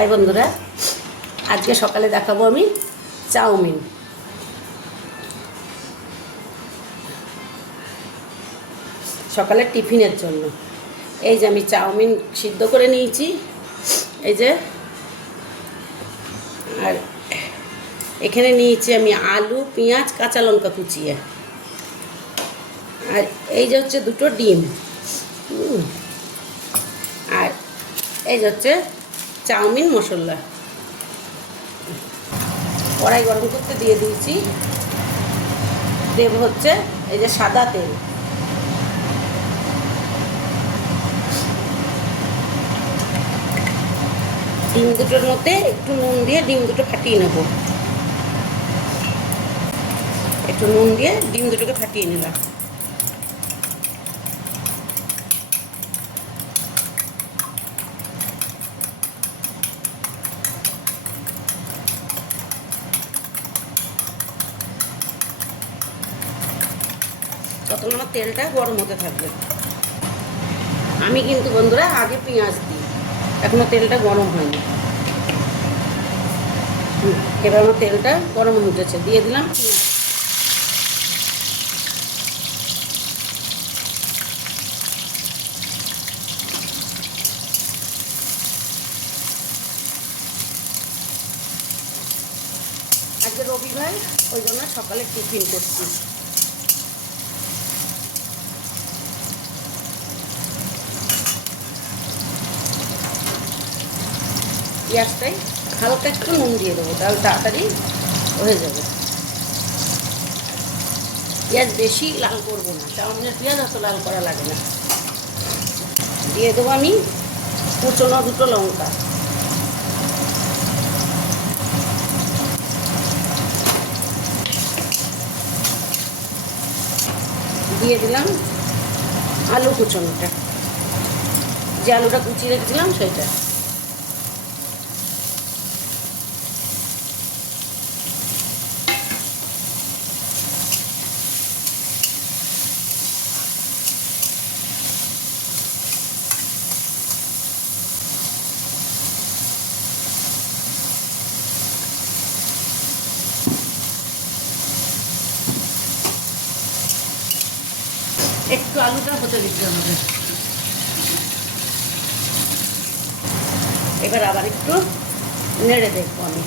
High বন্ধুরা, আজকে সকালে দেখাবো আমি চাউমিন। সকালের টিফিনের জন্য এই যে আমি চাউমিন সিদ্ধ করে নিয়েছি, এই যে। আর এখানে নিয়েছি আমি আলু, পেঁয়াজ, কাঁচা লঙ্কা কুচিয়ে। আর এই যে হচ্ছে দুটো ডিম। আর এই যে হচ্ছে চাউমিন মশলা। কড়াই গরম করতে দিয়ে দিয়েছি। দেব হচ্ছে এই যে সাদা তেল। ডিম দুটোর মধ্যে একটু নুন দিয়ে ডিম দুটো ফাটিয়ে নেব। একটু নুন দিয়ে ডিম দুটোকে ফাটিয়ে নিলাম। তখন আমার তেলটা গরম হতে থাকবে। আমি কিন্তু বন্ধুরা আগে পেঁয়াজ দিই, এখনো তেলটা গরম হয়নি। এবার আমার তেলটা গরম হয়ে উঠেছে, দিয়ে দিলাম পেঁয়াজ। আজকে রবিবার, ওই জন্য সকালে টিফিন করছি। পেঁয়াজটাই হালকা একটু নুন দিয়ে দেবো, তাহলে তাড়াতাড়ি হয়ে যাবে। পেঁয়াজ বেশি লাল করবো না, চাউমিনের পেঁয়াজ অত লাল করা লাগে না। দিয়ে দেবো আমি কুচনো দুটো লঙ্কা। দিয়ে দিলাম আলু কুচনোটা, যে আলুটা কুচিয়ে রেখেছিলাম সেটা। একটু আলুটা হতে দিতে হবে। এবার আবার একটু নেড়ে দেখবো আমি।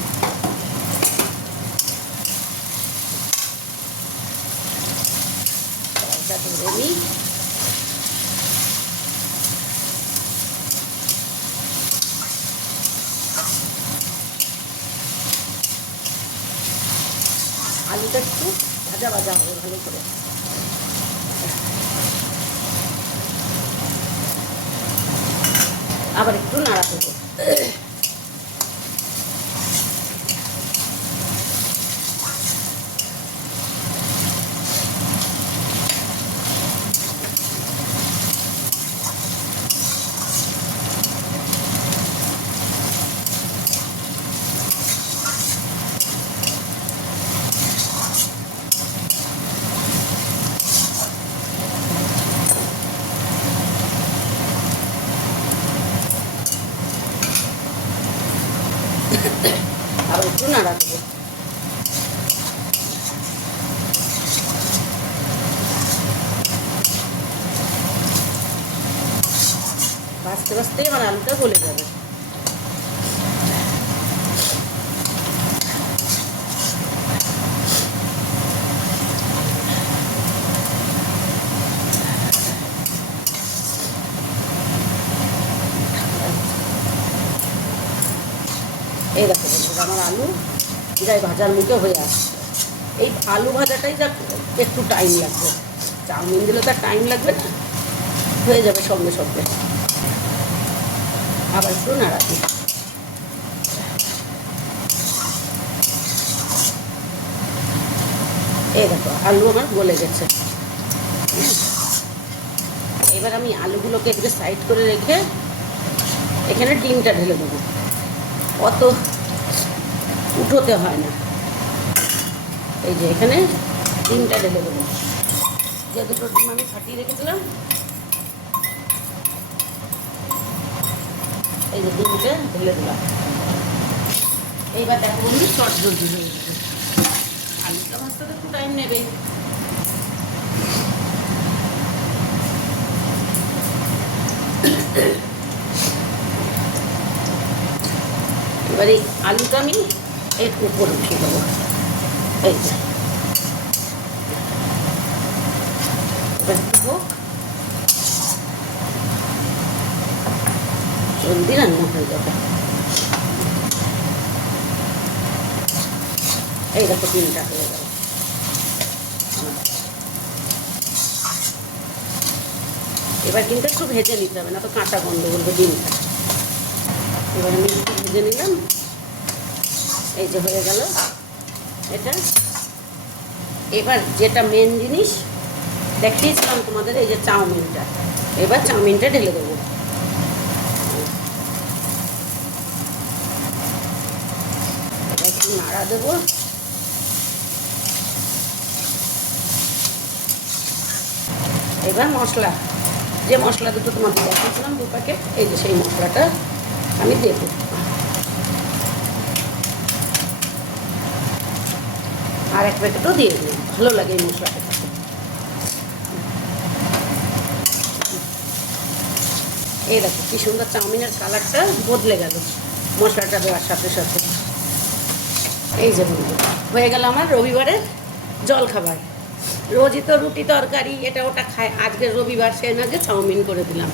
চালটা ধরে নিই। আলুটা একটু ভাজা ভাজা হবে ভালো করে। আবার একটু নাড়া দেবো। আবার একটু নাড়া দেবো। ভাজতে ভাজতে আমার আলুটা গলে যাবে। এই দেখো বন্ধুরা, আমার আলু প্রায় ভাজার মুখে হয়ে আসছে। এই আলু ভাজাটাই যা একটু টাইম লাগবে, চাউমিন দিলে তার টাইম লাগবে না, হয়ে যাবে সঙ্গে সঙ্গে। আবার একটু নাড়া দিই। এই দেখো আলু আমার গলে গেছে। এবার আমি আলুগুলোকে একটু সাইড করে রেখে এখানে ডিমটা ঢেলে দেবো। অত উঠোতে হয় না। এই যে এখানে ডিমটা ঢেলে দেবো, যে দুটো ডিম আমি ফাটিয়ে রেখেছিলাম। এই যে ডিমটা ঢেলে দিলাম। এইবার দেখো বন্ধু চট জলদি হয়ে যাবে। আলুটা ভাজতে তো একটু টাইম নেবে। এবার এই আলুটা আমি এর উপর উঠিয়ে দেবো। এই যে এবার একটু হোক, জলদি রান্না হয়ে যাবে। এই দেখো ডিমটা হয়ে গেল। এবার কিন্তু একটু ভেজে নিতে হবে, না তো কাঁচা গন্ধ বলবে ডিমটা। এবার আমি একটু ভেজে নিলাম। এই যে হয়ে গেল এটা। এবার যেটা মেন জিনিস দেখিয়েছিলাম তোমাদের, এই যে চাউমিনটা, এবার চাউমিনটা ঢেলে দেবো। এটা একটু নাড়া দেবো। এবার মশলা, যে মশলা দুটো তোমাদের দেখিয়েছিলাম 2 প্যাকেট, এই যে সেই মশলাটা আমি দেবো। আর 1 প্যাকেটও দিয়ে দিলাম, ভালো লাগে এই মশলাটা। এই দেখো কি সুন্দর চাউমিনের কালারটা বদলে গেল মশলাটা দেওয়ার সাথে সাথে। এই যে বন্ধু হয়ে গেল আমার রবিবারের জলখাবার। রোজই তো রুটি তরকারি এটা ওটা খায়, আজকে রবিবার সে না যে চাউমিন করে দিলাম।